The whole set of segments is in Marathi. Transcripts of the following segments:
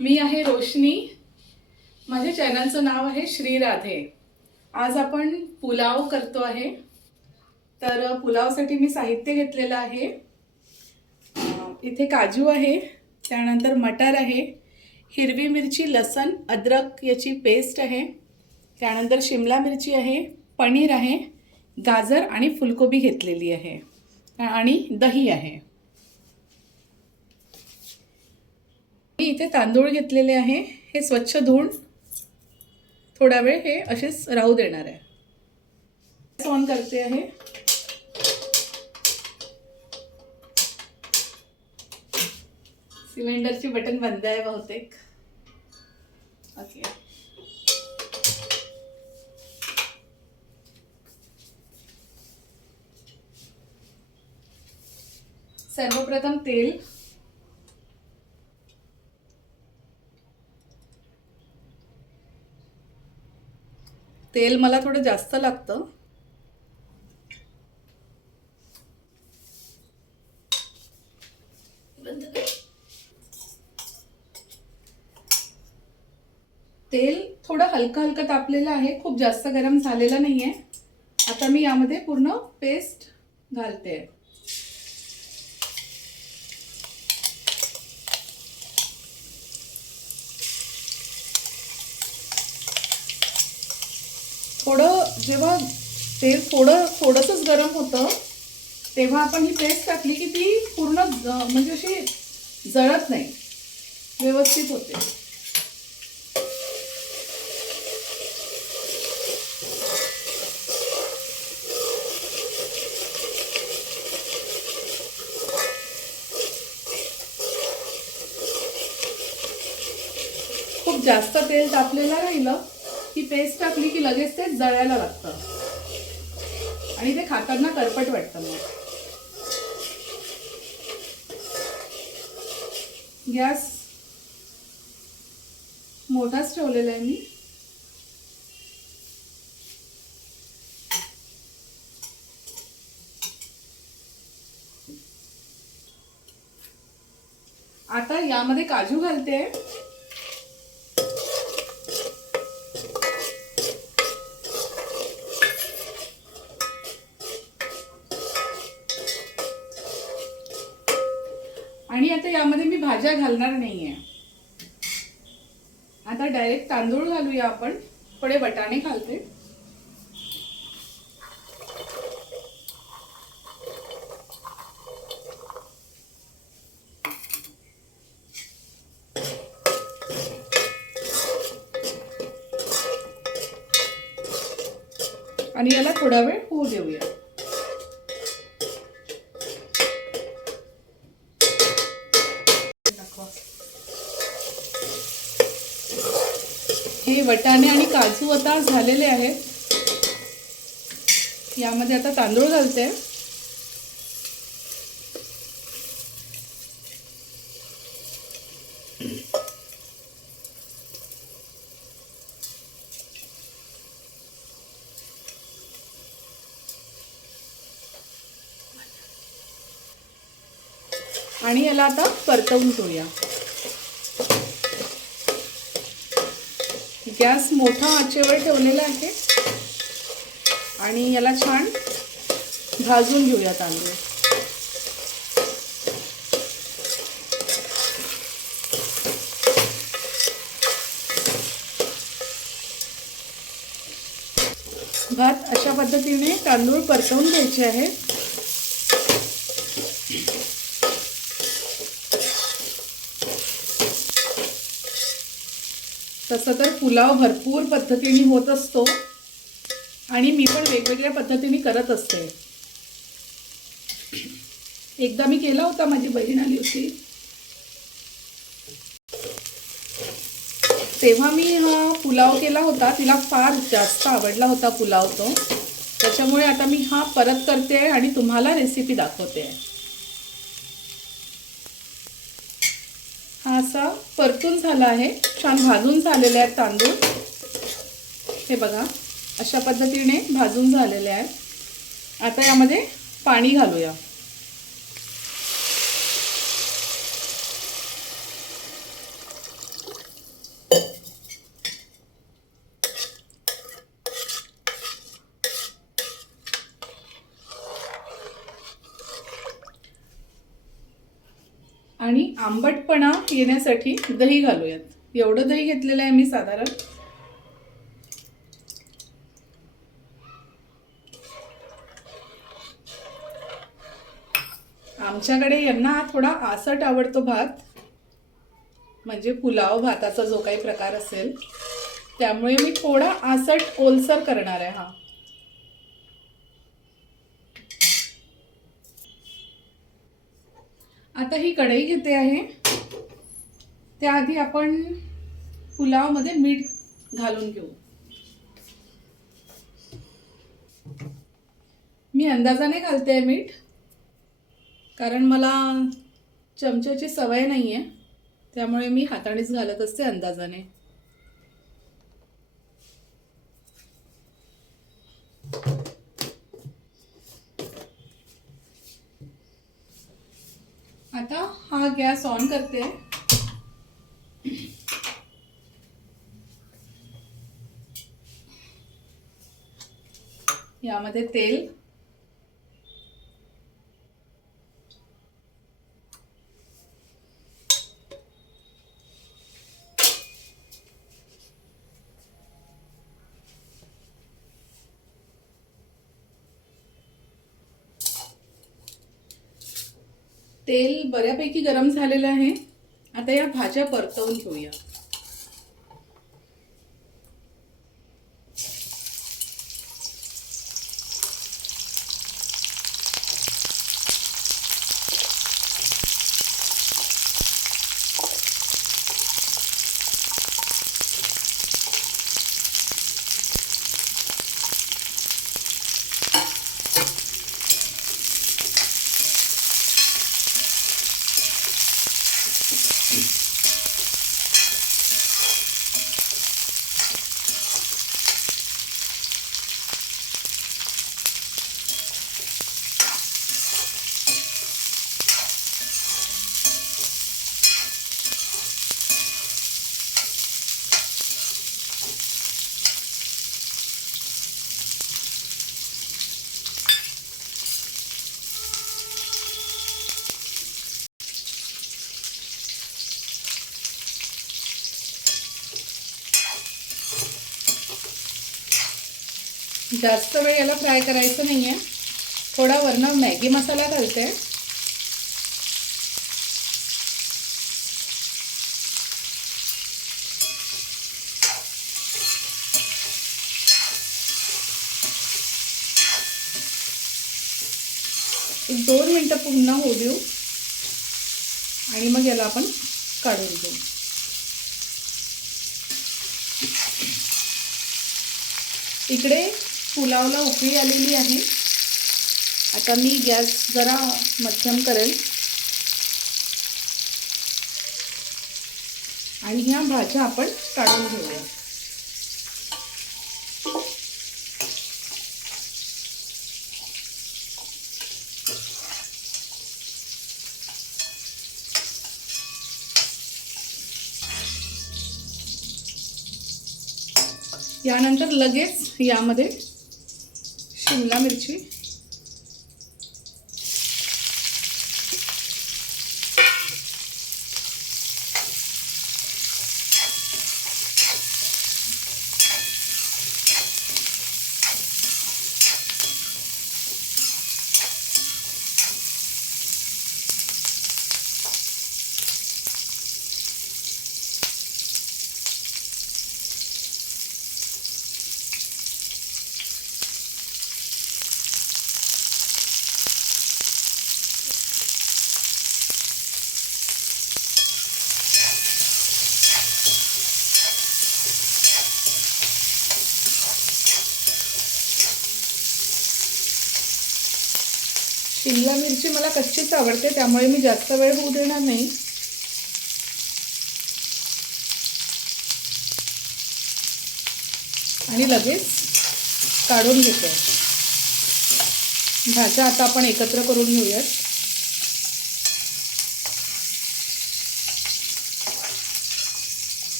मी आहे रोशनी. माझ्या चॅनलचं नाव आहे श्री राधे. आज आपण पुलाव करतो आहे. तर पुलावसाठी मी साहित्य घेतलेलं आहे. इथे काजू आहे, त्यानंतर मटर आहे, हिरवी मिरची, लसण, अद्रक याची पेस्ट आहे, त्यानंतर शिमला मिरची आहे, पनीर आहे, गाजर आणि फुलकोबी घेतलेली आहे आणि दही आहे. मी इथे तांदूळ घेतलेले आहे. हे स्वच्छ धुवून थोडा वेळ हे असेच राहू देणार आहे. ऑन करते आहे. सिलेंडरची बटन बंद आहे बहुतेक. ओके. सर्वप्रथम तेल, तेल मला थोडं जास्त लागतं. तेल थोडं हलकं हलकं तापलेलं आहे, खूप जास्त गरम झालेलं नाहीये. आता मी यामध्ये पूर्ण पेस्ट घालते. थोडं जेव्हा तेल थोडंसंच गरम होतं तेव्हा आपण ही पेस्ट टाकली की ती पूर्ण म्हणजे अशी जळत नाही, व्यवस्थित होते. खूप जास्त तेल तापलेलं राहिलं की पेस्ट टाकली की लगेच ते जळायला लागतं आणि ते खाताना करपट वाटतं. मग गॅस मोठाच ठेवलेला आहे मी. आता यामध्ये काजू घालते. आणि आता यामध्ये मी भाज्या घालणार नाहीये. आता डायरेक्ट तांदूळ घालूया आपण. थोडे वाटाणे घालते. आणि याला थोडा वेळ होऊ देऊया. हे वटाणे आणि काजू आता झालेले आहेत. यामध्ये आता तांदूळ घालते. आणि याला आता परतवून घेऊया. गॅस मोठा आचेवर ठेवलेला आहे आणि याला छान भाजून घेऊया तांदूळ. भात अशा पद्धतीने तांदूळ परतवून घ्यायचे आहे. तसं तर पुलाव भरपूर पद्धतीने होत असतो आणि मी पण वेगवेगळ्या पद्धतीने करत असते. एकदा मी केला होता, माझी बहीण आली होती तेव्हा मी हा पुलाव केला होता. तिला फार जास्त आवडला होता पुलाव तो. त्याच्यामुळे आता मी हा परत करते आणि तुम्हाला रेसिपी दाखवते. हा असा परतून झाला आहे, छान भाजून झालेले आहेत तांदूळ. हे बघा अशा पद्धतीने भाजून झालेले आहेत. आता यामध्ये पाणी घालूया. आंबटपणा येण्यासाठी दही घालूयात. एवढं दही घेतलेलं आहे मी साधारण. आमच्याकडे यांना थोडा आसट आवडतो भात, म्हणजे पुलाव भाताचा जो काही प्रकार असेल, त्यामुळे मी थोडा आसट ओलसर करणार आहे हा. आता ही कढई घेते आहे. त्याआधी आपण पुलावमध्ये मीठ घालून घेऊ. मी अंदाजाने घालते मीठ, कारण मला चमच्याची सवय नाही आहे, त्यामुळे मी हातानेच घालत असते अंदाजाने. आता हा गॅस ऑन करते. यामध्ये तेल, तेल बऱ्यापैकी गरम झालेलं आहे. आता या भाज्या परतवून घेऊया. जास्त वेळ याला फ्राय करायचं नाहीये. थोडा वरनं मॅगी मसाला घालते. एक 2 मिनिटं पुन्हा होऊ देऊ आणि मग याला आपण काढून घेऊ. इकडे पुलावला उकळी आलेली आहे. आता मी गॅस जरा मध्यम करेल आणि ह्या भाज्या आपण काढून घेऊया. यानंतर लगेच यामध्ये शिमला मिरची, शिमला मिरची मला कच्चीच आवडते, त्यामुळे मी जास्त वेळ होऊ देणार नाही. आणि लगेच काढून घेतो. भाज्या आता आपण एकत्र करून घेऊयात.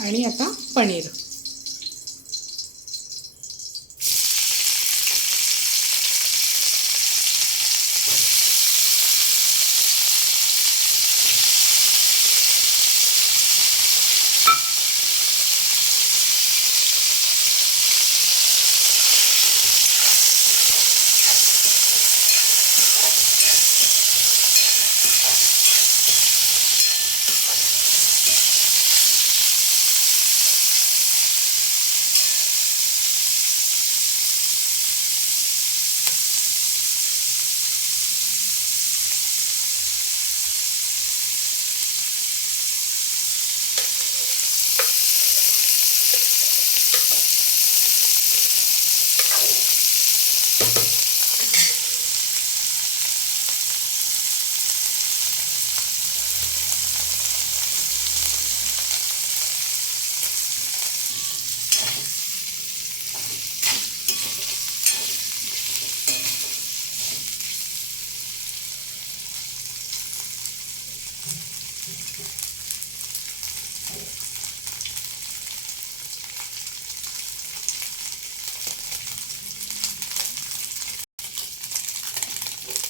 आणि आता पनीर.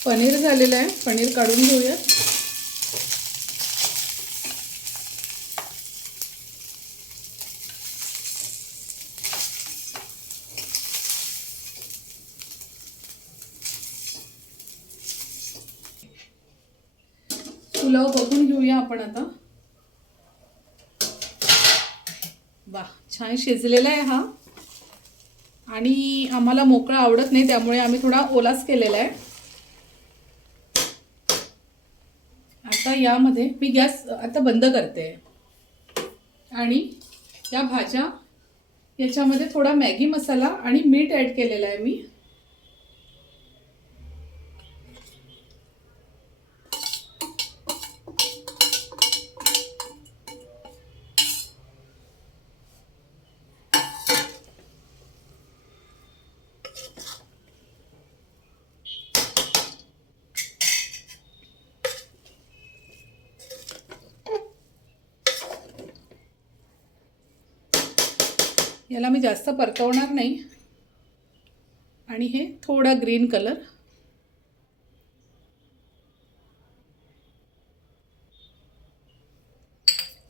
पनीर झालेलं आहे, पनीर काढून घेऊया. पुलाव बघून घेऊया आपण आता. वाह, छान शिजलेला आहे हा. आणि आम्हाला मोकळा आवडत नाही, त्यामुळे आम्ही थोडा ओलाच केलेला आहे. आता यामध्ये मी गॅस आता बंद करते आणि या भाज्या याच्यामध्ये थोडा मॅगी मसाला आणि मीठ ॲड केलेला आहे मी. याला मी जास्त परतवणार नाही. आणि हे थोडा ग्रीन कलर.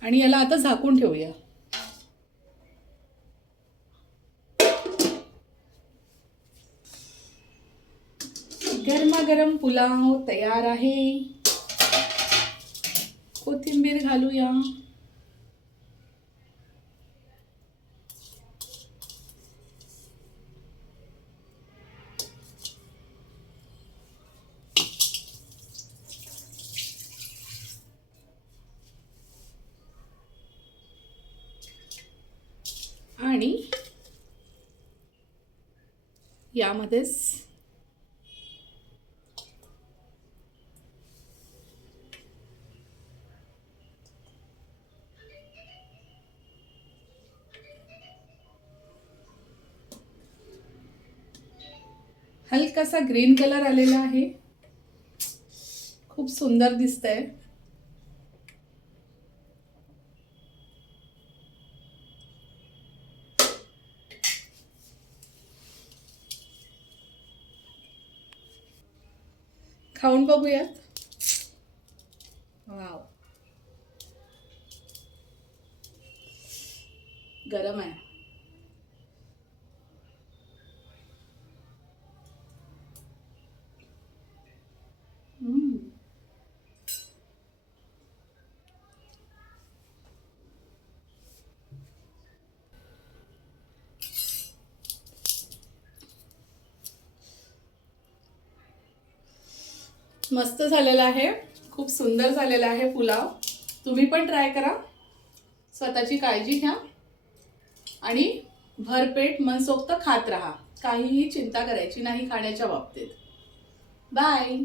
आणि याला आता झाकून ठेवूया. गरमागरम पुलाव तयार आहे. कोथिंबीर घालूया. आणि यामध्येच हलकासा ग्रीन कलर आलेला आहे. खूप सुंदर दिसतंय. खाऊन बघूयात. वाव, गरम आहे. मस्त झालेला आहे. खूप सुंदर झालेला आहे पुलाव. तुम्ही पण ट्राय करा. स्वतःची काळजी घ्या आणि भरपेट मनसोक्त खात राहा. काहीही चिंता करायची नाही खाण्याच्या बाबतीत. बाय.